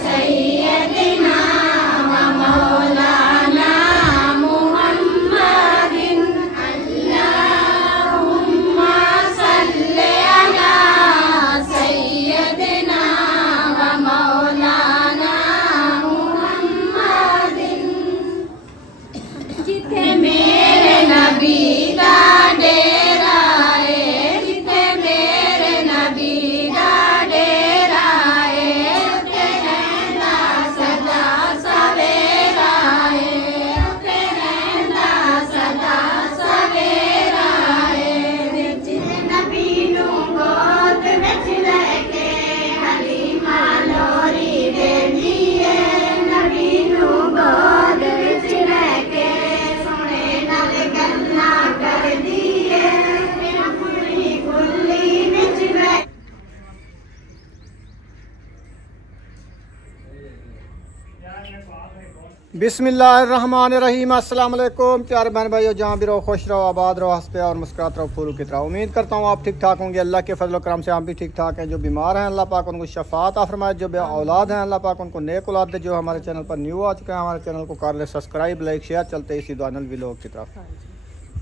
सय्यदना व मौलाना मुहम्मदिन अल्लाहुम्मा सल्लि अला सय्यदना व मौलाना मुहम्मदिन। जिथे मेरे नबी दा डेरा है, जिथे मेरे नबी दा डेरा है, उते रहंदा सदा सवेरा है, उते रहंदा सदा सवेरा है। जिथे नबी नू गोद विच लेके हलीमा लोरी देंदी है, नबी नू गोद विच लेके सोने नाल गल्लां करदी है, फिर अपनी कुल्ली विच बैठ। बिस्मिल्लाहिर्रहमानिर्रहीम। अस्सलाम वालेकुम प्यारे बहन भाइयों, जहाँ भी रहो खुश रहो, आबाद रहो, हंसते और मुस्कुराते रहो, फूलों की तरह। उम्मीद करता हूँ आप ठीक ठाक होंगे। अल्लाह के फजल करम से आप भी ठीक ठाक हैं। जो बीमार हैं अल्लाह पाक उनको शफात फरमाए, जो बे औलाद हैं अल्लाह पाक उनको नेक औलाद दे। जो हमारे चैनल पर न्यू आ चुके हैं हमारे चैनल को कर ले सब्सक्राइब, लाइक, शेयर। चलते इसी दुआनल व्लॉग की तरफ।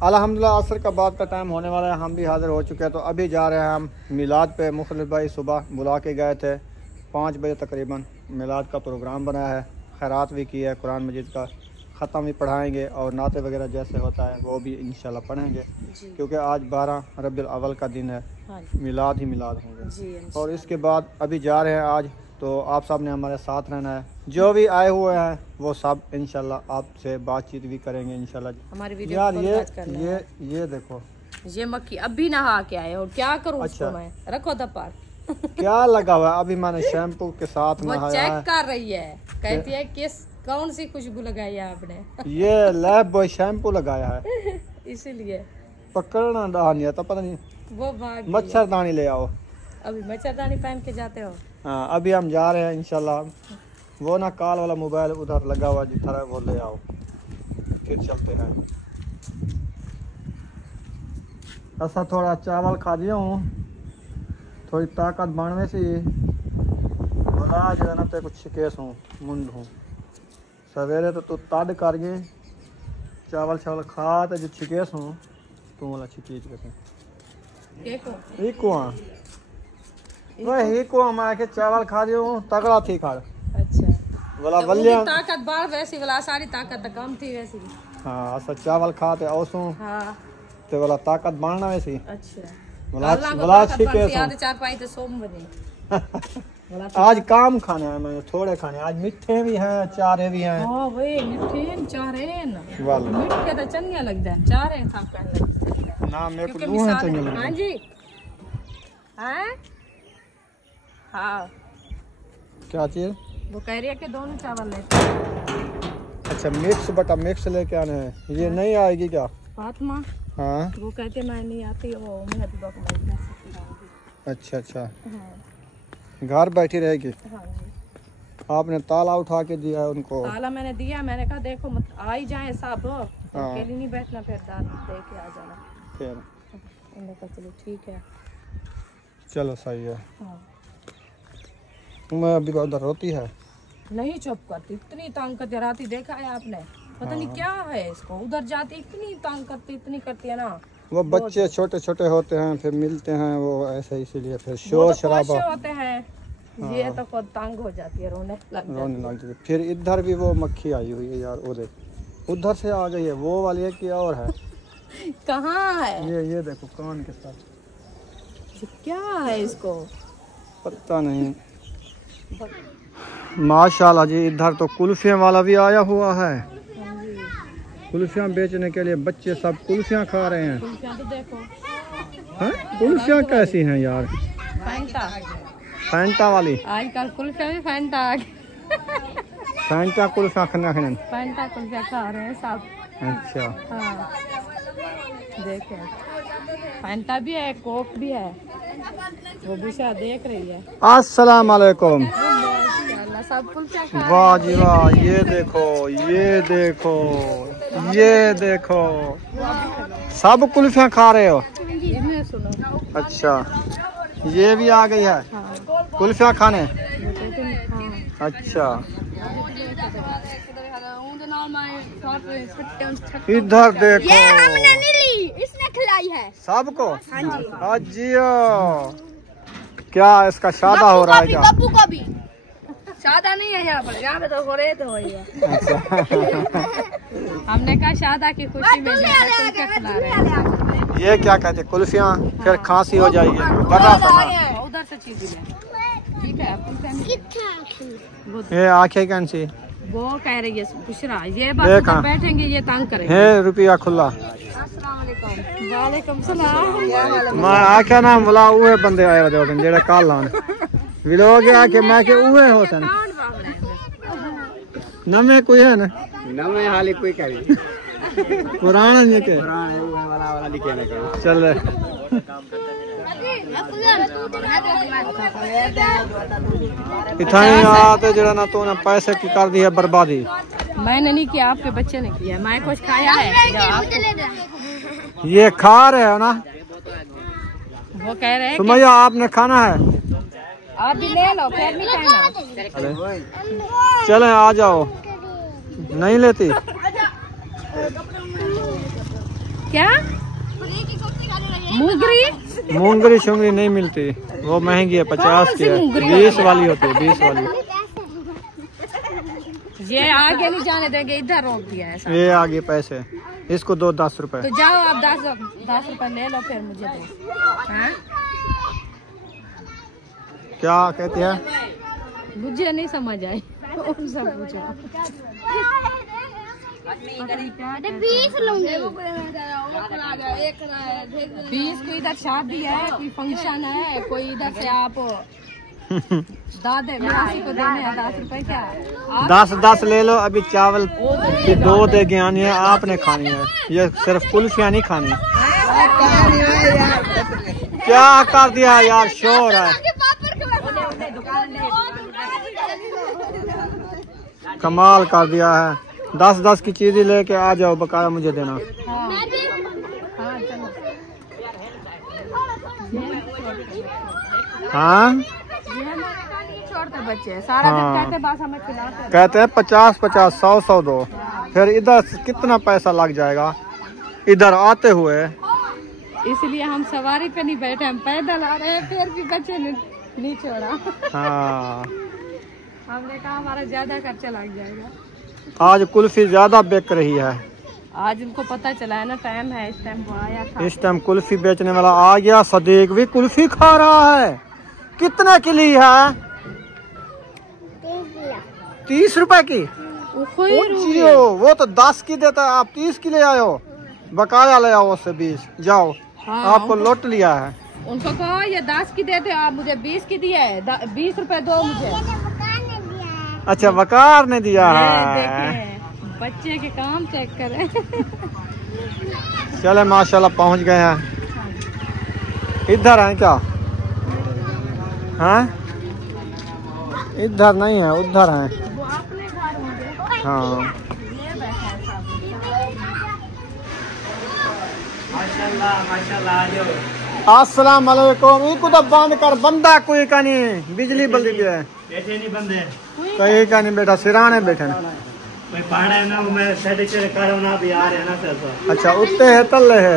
अल्हम्दुलिल्लाह असर का बाद का टाइम होने वाला है, हम भी हाजिर हो चुके हैं। तो अभी जा रहे हैं हम मिलाद पे। मुखलिस भाई सुबह बुला के गए थे, 5 बजे तकरीबन मिलाद का प्रोग्राम बनाया है। खैरात भी की है, कुरान मजीद का ख़त्म भी पढ़ाएंगे और नाते वगैरह जैसे होता है वो भी इंशाल्लाह पढ़ेंगे, क्योंकि आज 12 रबीउल अव्वल का दिन है। मिलाद ही मिलाद होंगे। और इसके बाद अभी जा रहे हैं आज, तो आप सब ने हमारे साथ रहना है। जो भी आए हुए हैं वो सब इंशाल्लाह आपसे बातचीत भी करेंगे इंशाल्लाह। हमारी वीडियो यार ये देखो, ये मक्खी अभी नहा के आए और क्या करूं अच्छा। उसको मैं रखो दपार क्या लगा हुआ है? अभी मैंने शैम्पू के साथ वो नहाया चेक है। कर रही है, कहती है किस कौन सी खुशबू लगाई है आपने ये लैब बॉय शैम्पू लगाया है। इसीलिए पकड़ना नहीं आता, पता नहीं वो भाग गई। मच्छरदानी ले आओ। अभी मच्छरदानी पहन के जाते हो? हाँ अभी हम जा रहे हैं इंशाल्लाह। वो ना कॉल वाला मोबाइल उधर लगा हुआ जिधर है वो ले आओ, फिर चलते हैं। ऐसा थोड़ा चावल खा दिया हूँ, थोड़ी ताकत बढ़ने से बोला जो है ना तो कुछ केस हूँ मुंड हूँ। सवेरे तो तू तद कर गए चावल चावल खा तो जो छिकेस हूँ तू वाला छिकीज के मैं के चावल खा दियो हूँ तगड़ा थी खा। अच्छा बोला तो बल्ले ताकत बाढ़ वैसी वाला सारी ताकत तो कम थी वैसी। हाँ ऐसा चावल खाते औसू हाँ तो बोला ताकत बढ़ना वैसी। अच्छा बोला छिकेस हूँ। 4 पाई तो सोम बने। आज काम खाने हैं, मैं थोड़े खाने। आज मीठे भी हैं, चारे भी हैं। हाँ वही मीठे चारे ना, वाले मीठे तो चंगे लग जाए, चारे सब कहने ना मेरे को क्योंकि दूं है मिसाल चंगे हाँ लगे। जी हाँ हाँ क्या चीज? वो कह रही है कि दोनों चावल लेते हैं। अच्छा मिक्स बटा मिक्स लेके आने हैं। ये नहीं आएगी क्या फातिमा? हाँ वो कहते मैं नहीं आती, वो मैं अभी अच्छा अच्छा, हाँ घर बैठी रहेगी। हाँ आपने ताला उठा के दिया है उनको? ताला मैंने दिया, मैंने कहा देखो मत आ ही जाए सब, हाँ। अकेली नहीं बैठना, फिर दाद दे के आ जाना। फिर उन्होंने कहा चलो ठीक है। चलो सही है। हाँ मैं अभी उधर रोती है नहीं चुप करती, इतनी तंग करती है। राती देखा है आपने? पता नहीं क्या है इसको, उधर जाती इतनी तंग करती, इतनी करती है ना। वो बच्चे छोटे छोटे होते हैं फिर मिलते हैं वो ऐसे, इसीलिए फिर वो शोर तो शराबा खुश होते हैं, ये तो खुद तंग हो जाती है, रोने लग जाती रोने है। लग जाती। फिर इधर भी वो मक्खी आई हुई है यार, उधर से आ गई है। वो वाली है कि और है? कहाँ है ये देखो कान के साथ। ये क्या है इसको पता नहीं। माशाल्लाह जी, इधर तो कुल्फियाँ वाला भी आया हुआ है। कुल्फियाँ बेचने के लिए बच्चे सब कुल्फियाँ खा रहे हैं। कुल्फियाँ तो देखो। हैं? कुल्फियाँ कैसी हैं यार? फैंटा वाली। आजकल कुल्फियाँ भी फैंटा आ गई। फैंटा कुल्फियाँ खाना फैंटा कुल्फियाँ खा रहे हैं सब। अच्छा हाँ देखे फैंटा भी है, कोक भी है, वो बुशा देख रही है। अस्सलाम वालेकुम। सब कुल्फियाँ खा रहे हैं। वाह जी वाह, ये देखो सब कुल्फियाँ खा रहे हो? इन्हें सुनो। अच्छा ये भी आ गई है हाँ कुल्फियाँ खाने। वो कहते हैं, हाँ अच्छा इधर देखो, ये हमने नहीं ली, इसने खिलाई है सबको। हाँ जी। अजियो क्या इसका शादा हो रहा है क्या? बब्बू को भी शादा नहीं है यहाँ पे तो हो रहे तो वही है। अच्छा हमने कहा शादा की खुशी में खिला रहे हैं। ये क्या कहते कुल्फियाँ, फिर खांसी हो जाएगी। बड़ा खाना उधर से चीज ले, ठीक है। ये आंखें कौन सी? वो कह रही है बुशरा, ये बात बैठेंगे ये तंग करेंगे। है रुपया खुला। वालेकुम सलाम। मैं आख्या ना बुला उहे बंदे आए वे दिन जेड़ा कल लान विलोग आके मैं के उहे हो सन नमे कोई है ना? नवे हाली कोई करे पुराना नहीं के पुराने वाला लिखे ना करे चल इथाई आते जेड़ा ना तो ना पैसे की कर दी है बर्बादी। मैंने नहीं किया, आपके बच्चे ने किया। मैं कुछ खाया है। ये खा रहे हो ना? वो कह रहे हैं सुमैया आपने खाना है? आप भी ले लो, फिर नहीं खाना। चले आ जाओ। नहीं लेती क्या? मूंगरी मूंगरी शुंगरी नहीं मिलती, वो महंगी है, 50 की है। 20 वाली होती है, 20 वाली। ये आगे नहीं जाने देंगे, इधर रोक दिया है सब। ये आगे पैसे, इसको दो 10 रुपए। तो जाओ आप 10 रुपए ले लो, फिर मुझे दो। हाँ? क्या कहती है? मुझे नहीं समझ आई, सब पूछो। 20 लूंगी। 20 को इधर शादी है, कोई फंक्शन है, कोई इधर से आप दादे किसी को देने हैं 10 रुपए। क्या 10 ले लो। अभी चावल की 2 देगी आनी है, आपने खानी है। ये सिर्फ कुल्फियाँ नहीं खानी। क्या कर दिया यार, शोर है। कमाल कर दिया है। 10 की चीजें लेके आ जाओ, बकाया मुझे देना। हाँ छोड़ते बच्चे सारा दिन कहते बस हमें खिलाते। कहते हैं 50 100 दो, फिर इधर कितना पैसा लग जाएगा इधर आते हुए। इसलिए हम सवारी पे नहीं बैठे, हम पैदल आ रहे हैं, फिर भी बच्चे ने नहीं छोड़ा। हाँ हमने कहा हमारा ज्यादा खर्चा लग जाएगा। आज कुल्फी ज्यादा बिक रही है। आज उनको पता चला है ना, टाइम है, इस टाइम वो आया था। इस टाइम कुल्फी बेचने वाला आ गया। सदीक भी कुल्फी खा रहा है। कितने की ली है? 30 रुपए की। जियो, वो तो 10 की देता है, आप 30 की ले आयो। बकाया ले आओ उससे 20। जाओ। हाँ, आपको लौट लिया है। उनको कहो ये 10 की देते, आप मुझे 20 की दिए है। 20 रुपए दो मुझे। अच्छा वकार ने दिया है। देखें, बच्चे के काम चेक करें। चले माशाल्लाह पहुंच गए हैं। इधर है क्या? हाँ इधर नहीं है, उधर है। वो अपने घर होंगे। हाँ ये बैठा है सब। अस्सलाम वालेकुम। इनको तो बंद कर, बंदा कोई का नहीं, बिजली बल्दी भी है। बैठे नहीं बंदे कहीं का नहीं बेटा, सिराने बैठे। कोई पहाड़ है ना, मैं साढ़े 4 कार ना भी आ रहे ना सर। अच्छा उत्ते है तल्ले है,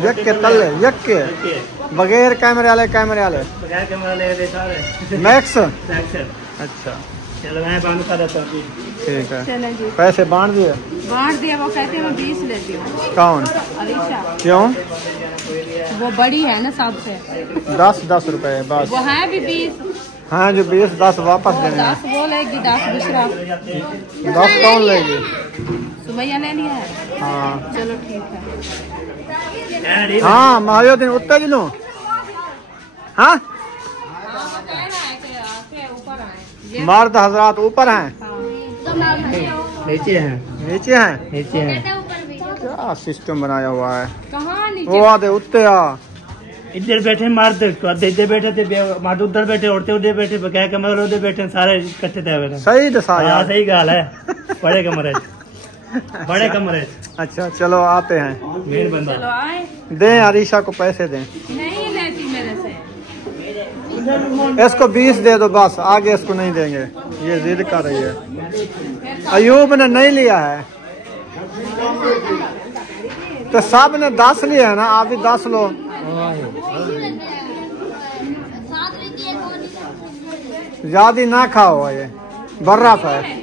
यक्के तल्ले यक्के बगैर कैमरे वाले, कैमरे वाले बगैर कैमरा ले सारे मैक्स। एक्शन। अच्छा चलो मैं बांध कर देता हूँ। ठीक है। चले जी, पैसे बांट दिए? बांट दिया। वो कहते हैं मैं 20 लेती हूँ। कौन? अलीशा, क्यों? वो बड़ी है ना सबसे। 10 रुपए बस। वो है भी 20। हाँ जो 20 10 वापस देने 10 वो लेगी, 10 दूसरा। 10 कौन लेगी? सुमैया ले लिया है। हाँ चलो ठीक है। हाँ मायो दिन उत्ते दिनों। हाँ मर्द हजरात ऊपर हैं, नीचे हैं। नीचे हैं। नीचे हैं। क्या सिस्टम बनाया हुआ है? कहाँ नीचे? वो आधे उत्ते आ। इधर बैठे मर्द, इधर बैठे थे मर्द, उधर बैठे, औरतें उधर बैठे, बगैर कमरे उधर बैठे, सारे इकट्ठे थे बैठे। सही दसाया। हाँ सही गाल है। बड़े कमरे, बड़े कमरे। अच्छा चलो आते हैं। मेन बंदा चलो आए। दें अरीशा को पैसे दें। नहीं लेती मेरे से। इसको 20 दे दो बस, आगे इसको नहीं देंगे। ये जिद कर रही है। अयूब ने नहीं लिया है तो सब ने 10 लिया है ना, आप भी 10 लो। ज्यादा ना खाओ, ये बर्राफ है।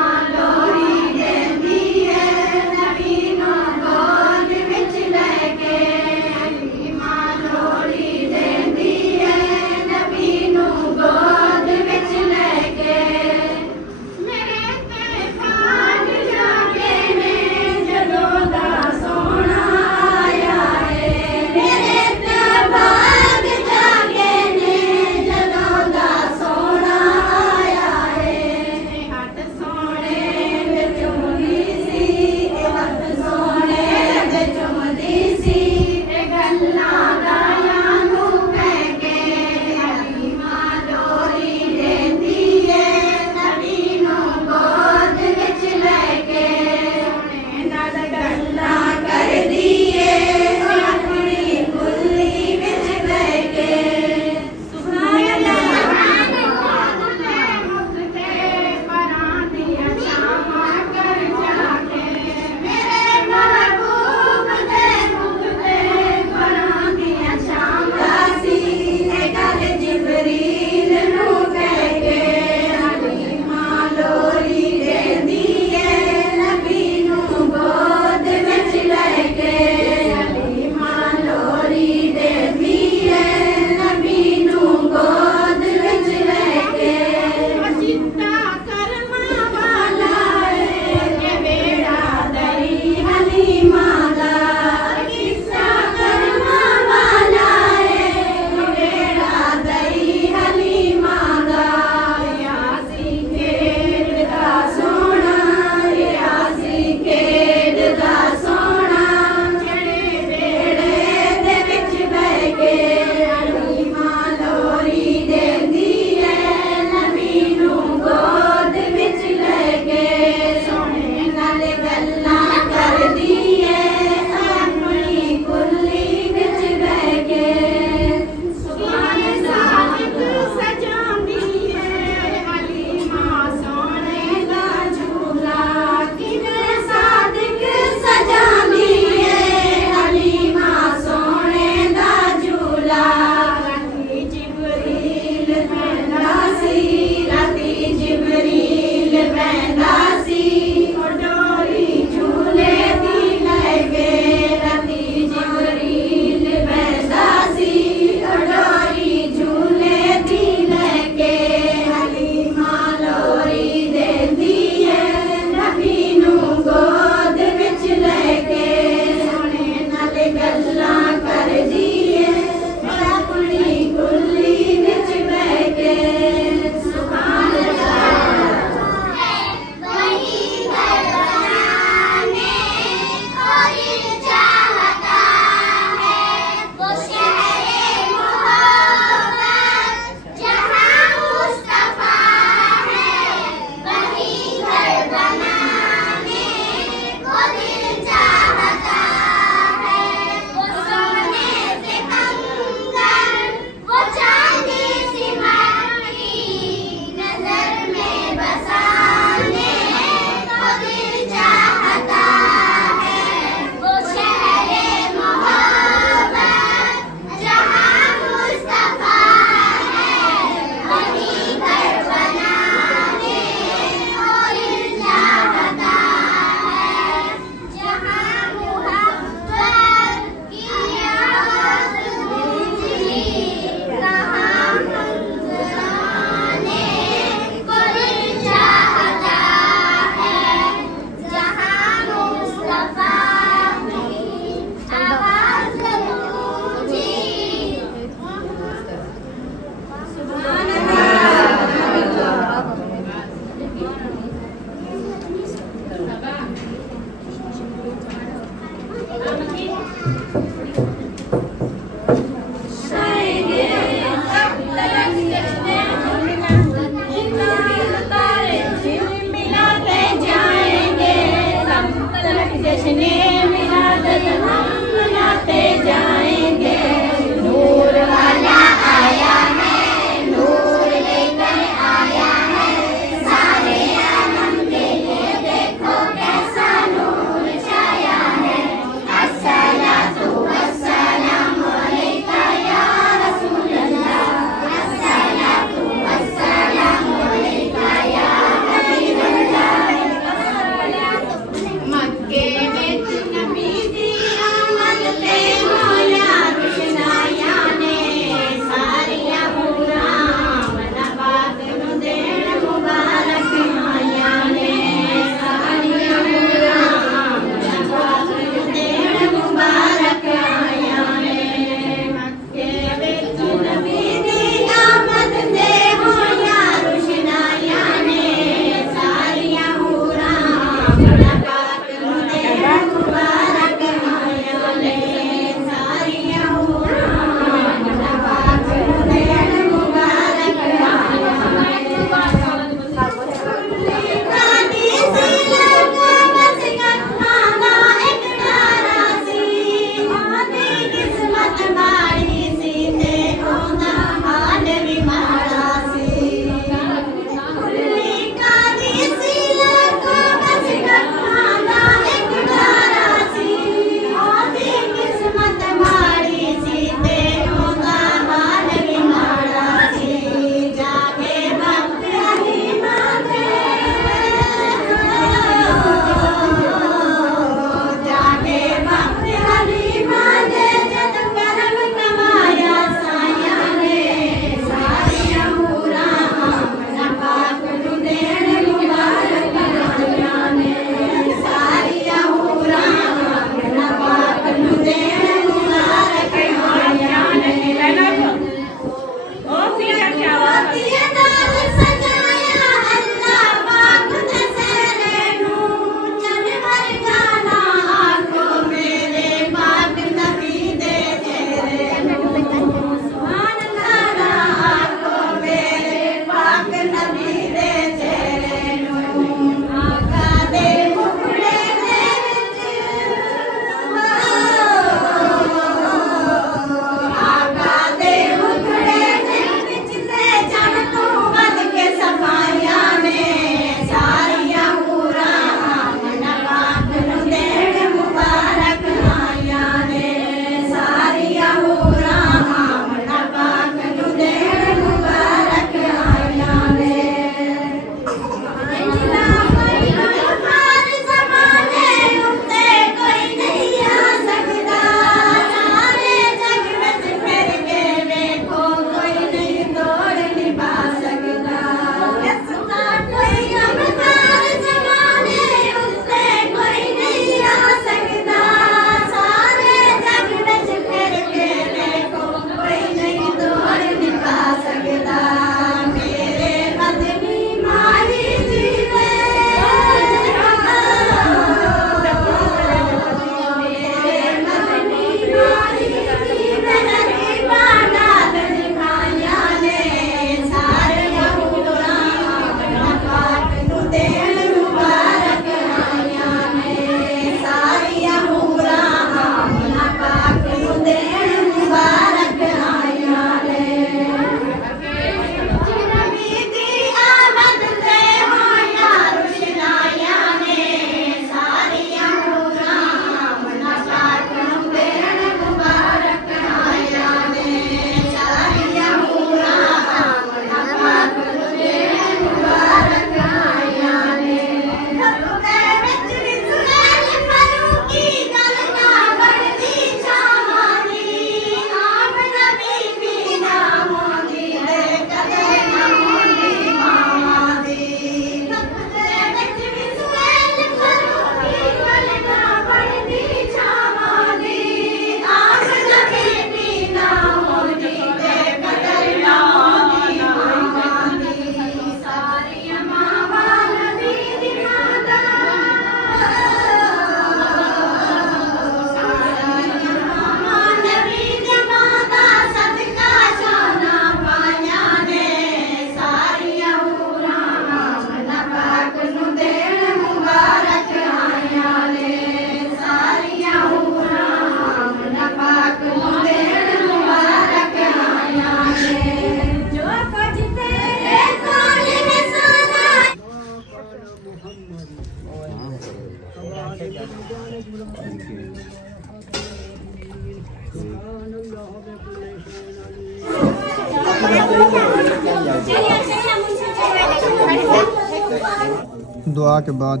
दुआ के बाद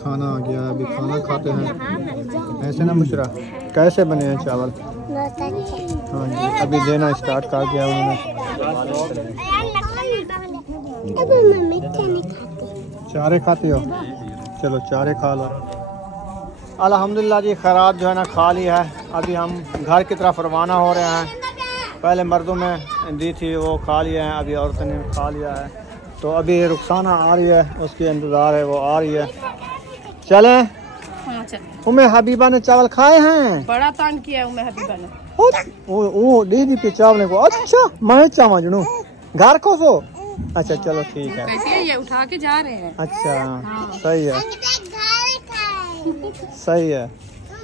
खाना आ गया, अभी खाना खाते हैं। ऐसे ना मुशरा, कैसे बने हैं चावल? हाँ जी, अभी देना स्टार्ट कर दिया उन्होंने। चारे खाते हो? चलो चारे खा लो। अल्हम्दुलिल्लाह जी, खैरात जो है ना खा ली है। अभी हम घर की तरफ रवाना हो रहे हैं। पहले मर्दों में दी थी वो खा लिया है, अभी औरतों ने खा लिया है। तो अभी रुखसाना आ रही है, उसकी इंतज़ार है, वो आ रही है। चलें? हाँ चल। उम्मे हबीबा ने चावल खाए हैं? बड़ा तंग किया उम्मे हबीबा ने। ओ दीदी पे चावल को। अच्छा मैं चावा जनू घर को सो। अच्छा चलो ठीक है। ये उठा के जा रहे हैं। अच्छा सही है, सही है।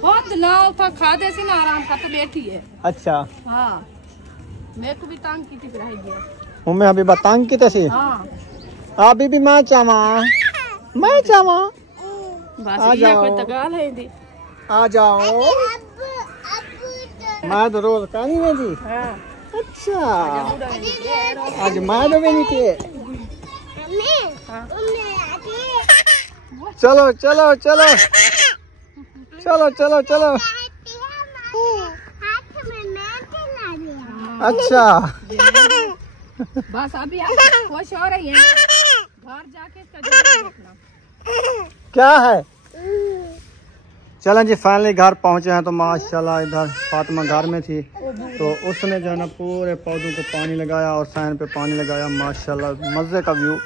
बहुत ना उठा खा दे से ना आराम का तो बैठी है। अच्छा हाँ मेरे को भी तंग की थी फिर। उम्मे हबीबा तंग की तैसी। हाँ अभी भी मैं चावा, मैं चावा। बस आ ये जाओ। कोई तगाल है दी। आ जाओ। मैं तो रोज कहनी है जी। हाँ अच्छा आज मैं तो भी नहीं किए। चलो चलो चलो चलो चलो चलो। अच्छा बस अभी आप खुश हो रही है घर जाके इसका जवाब देखना। क्या है? चलें जी, फाइनली घर पहुंचे हैं। तो माशाल्लाह इधर फातिमा घर में थी, तो उसने जो है ना पूरे पौधों को पानी लगाया और सैन पे पानी लगाया। माशाल्लाह मज़े का व्यू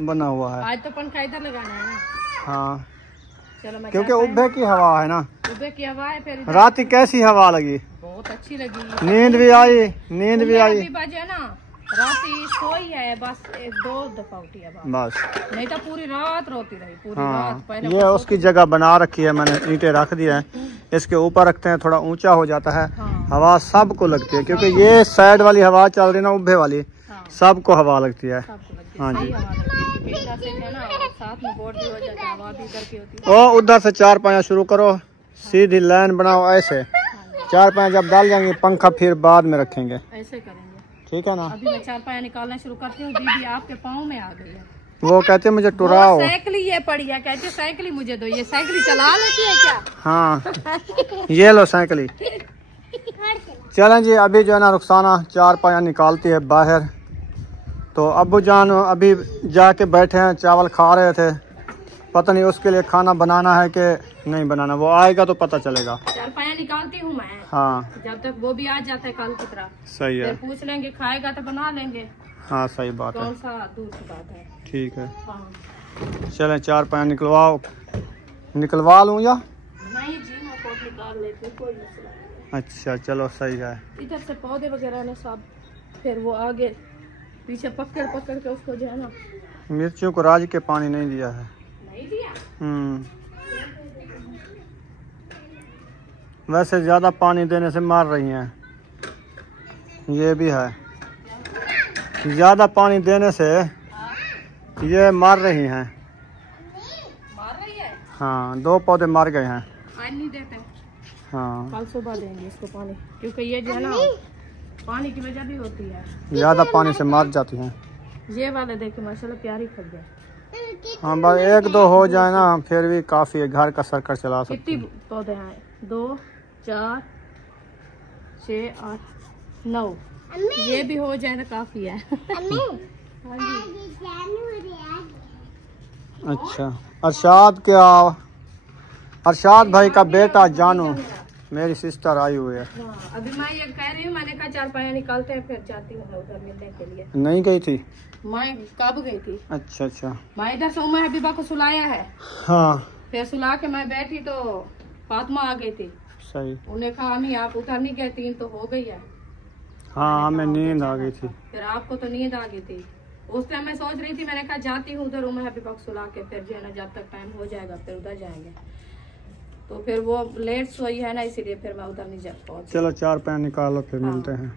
बना हुआ है। आज तो पंखा इधर लगाना है ना। हाँ चलो मैं क्योंकि उब्बे की हवा है ना। सुबह की हवा है फिर इधर रात की कैसी हवा लगी? बहुत अच्छी लगी। नींद भी आई, नींद भी आई। बजे ना राती सोई है बस, एक दो दफा उठी है बस नहीं तो पूरी रात रोती रही पूरी रात। हाँ, पहले ये उसकी जगह बना रखी है, मैंने ईंटें रख दी हैं। इसके ऊपर रखते हैं, थोड़ा ऊंचा हो जाता है। हाँ। हवा सबको लगती है, क्योंकि ये साइड वाली हवा चल रही है ना, उब्बे वाली। हाँ। सबको हवा लगती है। सबको लगती है। हाँ सही जी। हवा लगती है। इधर से है ना साथ में बोर्ड भी हो जाता है, हवा भी इधर की होती है। ओ उधर से चार पाया शुरू करो, सीधी लाइन बनाओ ऐसे। चार पाया जब डाल जाएंगे, पंखा फिर बाद में रखेंगे, ऐसे करेंगे। ठीक है ना? अभी मैं चार पाया निकालना शुरू करती हूँ। दीदी आपके पाँव में आ गई है। वो कहते मुझे टुराओ। साइकिल ये पड़ी है, कहती साइकिल मुझे दो। ये साइकिल चला लेती है क्या? हाँ ये लो साइकिल। चलें जी, अभी जो है ना रुखसाना चार पाया निकालती है बाहर। तो अब्बू जान अभी जाके बैठे हैं, चावल खा रहे थे। पता नहीं उसके लिए खाना बनाना है कि नहीं बनाना, वो आएगा तो पता चलेगा। चार पाया निकालती हूँ मैं। हाँ जब तक वो भी आ जाता है कल की तरह, सही है। फिर पूछ लेंगे खाएगा तो बना लेंगे। हाँ सही बात है, कौन सा दूर की बात है। ठीक है। हाँ। चलें चार पाया निकलवाओ, निकलवा लूँ या? नहीं जी मैं कोट निकाल लेती हूँ, कोई मसला नहीं। अच्छा चलो सही है। इधर से पौधे वगैरह ने सब, फिर वो आगे पीछे पकड़ पकड़ के उसको जो है ना। मिर्चियों को राज के पानी नहीं दिया है। नहीं दिया। वैसे ज़्यादा पानी देने से मार रही हैं, ये भी है। ज़्यादा पानी देने से ये मार रही हैं। मार रही है। हाँ 2 पौधे मार गए हैं। पानी नहीं देते। हाँ कल सुबह देंगे इसको पानी, क्योंकि ये जो है ना पानी की वजह भी होती है। ज़्यादा पानी से मार जाती हैं। ये वाले देखे माशाल्लाह प्यारी फल गए। हाँ बस 1-2 हो जाए ना फिर भी काफ़ी है, घर का सर्कल चला सकते कितनी हैं। पौधे हैं? 2 4 6 8 9। ये भी हो जाए तो काफी है। हाँ जी। अच्छा अरशाद भाई का बेटा जानू, मेरी सिस्टर आई हुई है। हाँ, अभी मैं ये कह रही हूँ, मैंने कहा चार पाया निकालते हैं फिर जाती हूँ उधर मिलने के लिए। नहीं गई थी? मैं कब गई थी? अच्छा मैं इधर से उम्र हबीबा को सुलाया है। हाँ फिर सुला के मैं बैठी तो फातिमा आ गई थी। सही। उन्हें कहा अम्मी आप उतर नहीं गए, 3 तो हो गई है। हाँ हमें नींद आ गई थी। फिर आपको तो नींद आ गई थी। उस टाइम मैं सोच रही थी, मैंने कहा जाती हूँ उधर उम्र हबीबा को सुला के, फिर जो है ना जब तक टाइम हो जाएगा फिर उधर जाएंगे। तो फिर वो लेट सोई है ना, इसीलिए फिर मैं उधर नहीं जा पहुंची। चलो चार पैन निकालो फिर मिलते हैं।